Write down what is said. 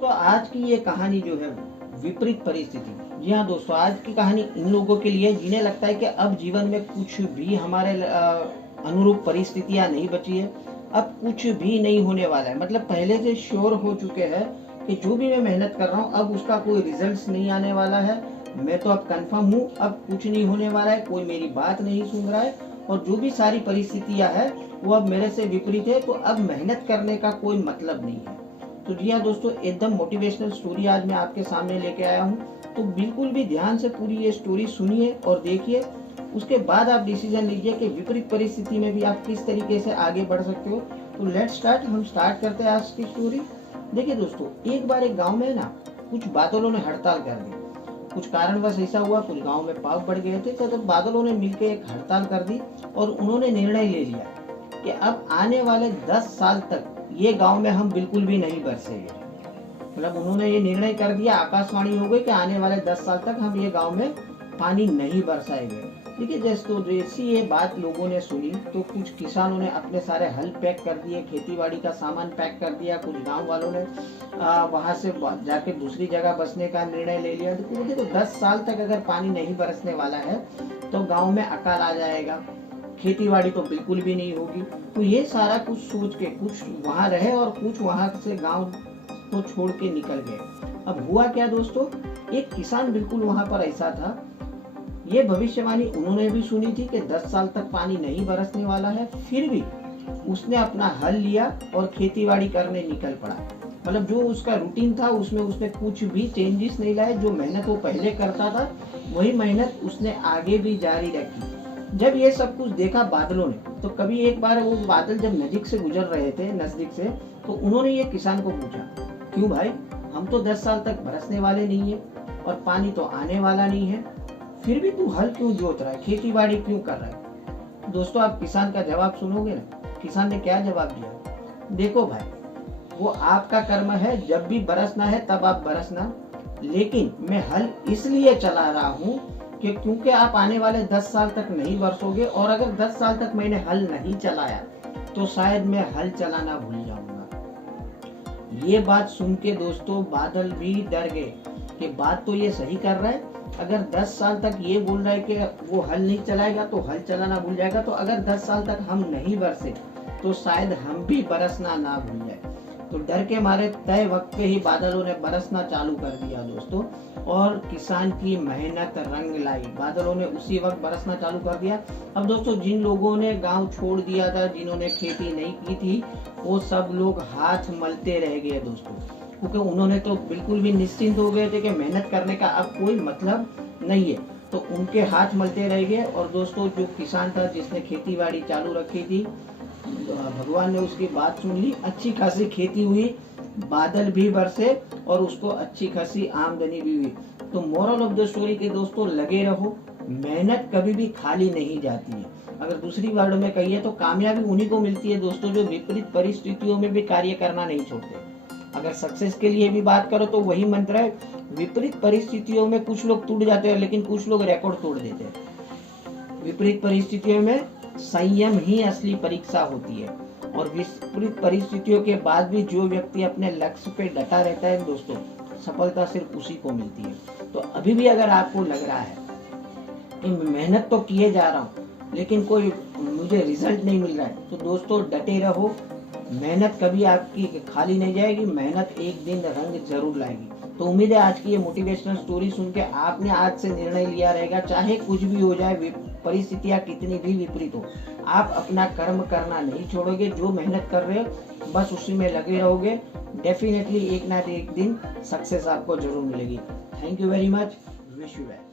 तो आज की ये कहानी जो है विपरीत परिस्थिति। जी हाँ दोस्तों, आज की कहानी इन लोगों के लिए जिन्हें लगता है कि अब जीवन में कुछ भी हमारे अनुरूप परिस्थितियां नहीं बची है, अब कुछ भी नहीं होने वाला है। मतलब पहले से श्योर हो चुके हैं कि जो भी मैं मेहनत कर रहा हूँ अब उसका कोई रिजल्ट्स नहीं आने वाला है। मैं तो अब कंफर्म हूँ, अब कुछ नहीं होने वाला है, कोई मेरी बात नहीं सुन रहा है और जो भी सारी परिस्थितियां है वो अब मेरे से विपरीत है, तो अब मेहनत करने का कोई मतलब नहीं है। तो जी हाँ दोस्तों, एकदम मोटिवेशनल स्टोरी आज मैं आपके सामने लेके आया हूँ। तो बिल्कुल भी ध्यान से पूरी ये स्टोरी सुनिए और देखिए, उसके बाद आप डिसीजन लीजिए कि विपरीत परिस्थिति में भी आप किस तरीके से आगे बढ़ सकते हो। तो लेट्स स्टार्ट, हम स्टार्ट करते हैं आज की स्टोरी। देखिए दोस्तों, एक बार एक गांव में ना कुछ बादलों ने हड़ताल कर दी। कुछ कारणवश ऐसा हुआ, कुछ गांव में पाप बढ़ गए थे, तो बादलों ने मिलकर एक हड़ताल कर दी और उन्होंने निर्णय ले लिया कि अब आने वाले 10 साल तक ये गांव में हम बिल्कुल भी नहीं बरसेंगे। मतलब उन्होंने ये निर्णय कर दिया, आकाशवाणी हो गई कि आने वाले 10 साल तक हम ये गांव में पानी नहीं बरसाएंगे। देखिए जैसी ये बात लोगों ने सुनी तो कुछ किसानों ने अपने सारे हल पैक कर दिए, खेतीबाड़ी का सामान पैक कर दिया। कुछ गांव वालों ने वहां से जाके दूसरी जगह बसने का निर्णय ले लिया। तो देखो 10 साल तक अगर पानी नहीं बरसने वाला है तो गाँव में अकाल आ जाएगा, खेतीबाड़ी तो बिल्कुल भी नहीं होगी। तो ये सारा कुछ सोच के कुछ वहां रहे और कुछ वहां से गांव को छोड़ के निकल गए। अब हुआ क्या दोस्तों, एक किसान बिल्कुल वहां पर ऐसा था, ये भविष्यवाणी उन्होंने भी सुनी थी कि 10 साल तक पानी नहीं बरसने वाला है, फिर भी उसने अपना हल लिया और खेतीबाड़ी करने निकल पड़ा। मतलब जो उसका रूटीन था उसमें उसने कुछ भी चेंजेस नहीं लाए। जो मेहनत वो पहले करता था वही मेहनत उसने आगे भी जारी रखी। जब ये सब कुछ देखा बादलों ने, तो कभी एक बार वो बादल जब नजीक से गुजर रहे थे, नजदीक से, तो उन्होंने ये किसान को पूछा, क्यों भाई, हम तो 10 साल तक बरसने वाले नहीं है और पानी तो आने वाला नहीं है, फिर भी तू हल क्यों जोत रहा है, खेती बाड़ी क्यों कर रहा है। दोस्तों आप किसान का जवाब सुनोगे ना, किसान ने क्या जवाब दिया, देखो भाई, वो आपका कर्म है, जब भी बरसना है तब आप बरसना, लेकिन मैं हल इसलिए चला रहा हूँ कि क्योंकि आप आने वाले 10 साल तक नहीं बरसोगे और अगर 10 साल तक मैंने हल नहीं चलाया तो शायद मैं हल चलाना भूल जाऊंगा। ये बात सुन के दोस्तों बादल भी डर गए कि बात तो ये सही कर रहा है, अगर 10 साल तक ये बोल रहा है कि वो हल नहीं चलाएगा तो हल चलाना भूल जाएगा, तो अगर 10 साल तक हम नहीं बरसे तो शायद हम भी बरसना ना भूल जाए। तो डर के मारे तय वक्त पे ही बादलों ने बरसना चालू कर दिया दोस्तों, और किसान की मेहनत रंग लाई। बादलों ने उसी वक्त बरसना चालू कर दिया। अब दोस्तों जिन लोगों ने गांव छोड़ दिया था, जिन्होंने खेती नहीं की थी, वो सब लोग हाथ मलते रह गए दोस्तों, क्योंकि उन्होंने तो बिल्कुल भी निश्चिंत हो गए थे कि मेहनत करने का अब कोई मतलब नहीं है। तो उनके हाथ मलते रह गए। और दोस्तों जो किसान था जिसने खेती बाड़ी चालू रखी थी, भगवान ने उसकी बात सुन ली, अच्छी खासी खेती हुई, बादल भी बरसे और उसको अच्छी खासी आमदनी भी हुई। तो मोरल ऑफ द स्टोरी के दोस्तों, लगे रहो, मेहनत कभी भी खाली नहीं जाती है। अगर दूसरी वर्ड में कहिए तो कामयाबी उन्हीं को मिलती है दोस्तों जो विपरीत परिस्थितियों में भी कार्य करना नहीं छोड़ते। अगर सक्सेस के लिए भी बात करो तो वही मंत्र है, विपरीत परिस्थितियों में कुछ लोग टूट जाते हैं लेकिन कुछ लोग रिकॉर्ड तोड़ देते हैं। विपरीत परिस्थितियों में संयम ही असली परीक्षा होती है, और विपरीत परिस्थितियों के बाद भी जो व्यक्ति अपने लक्ष्य पे डटा रहता है दोस्तों, सफलता सिर्फ उसी को मिलती है। तो अभी भी अगर आपको लग रहा है कि मेहनत तो किए जा रहा हूँ लेकिन कोई मुझे रिजल्ट नहीं मिल रहा है, तो दोस्तों डटे रहो, मेहनत कभी आपकी खाली नहीं जाएगी, मेहनत एक दिन रंग जरूर लाएगी। तो उम्मीद है आज की ये मोटिवेशनल स्टोरी सुन के आपने आज से निर्णय लिया रहेगा, चाहे कुछ भी हो जाए, परिस्थितियां कितनी भी विपरीत हो, आप अपना कर्म करना नहीं छोड़ोगे। जो मेहनत कर रहे हो बस उसी में लगे रहोगे, डेफिनेटली एक ना एक दिन सक्सेस आपको जरूर मिलेगी। Thank you very much, wish you well.